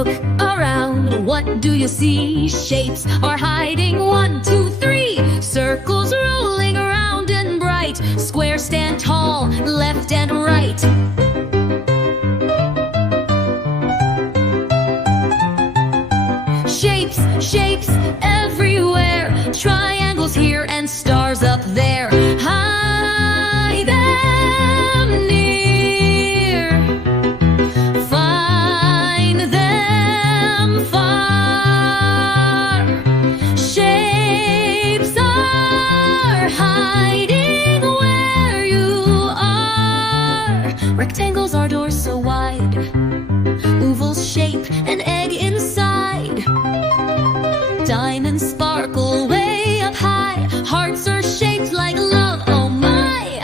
Look around, what do you see? Shapes are hiding, 1, 2, 3. Circles rolling around and bright. Squares stand tall, left and right. Shapes, shapes everywhere. Triangles here and stars up there. High them near, find them far. Shapes are hiding where you are. Rectangles are doors so wide. Ovals shape an egg inside. Diamonds sparkle way up high. Hearts are shaped like love, oh my!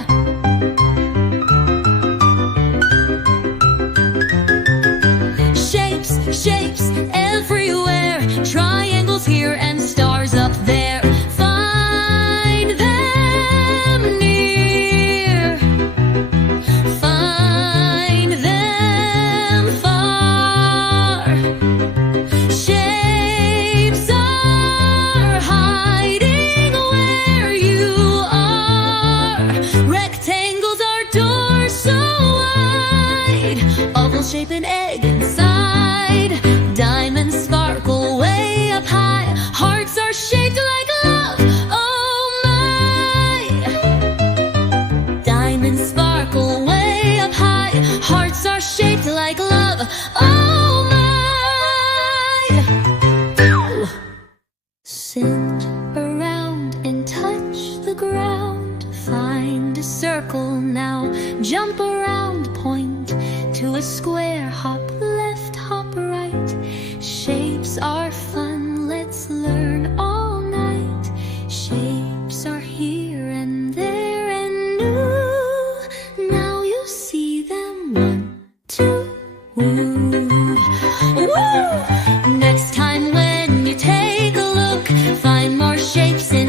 Shapes, shapes everywhere. Triangles here and stars up there. Find them near, find them far. Shapes are hiding where you are. Rectangles are doors so wide. Ovals shape an egg inside. Diamonds sparkle way up high. Hearts are shaped like love, oh my! Diamonds sparkle way up high. Hearts are shaped like love, oh my! Sit around and touch the ground. Find a circle now. Jump around, point to a square. Hop left, hop right. Shapes are fun, let's learn all night. Shapes are here and there and new. Now you see them, 1, 2, woo! Woo! Next time when you take a look, find more shapes in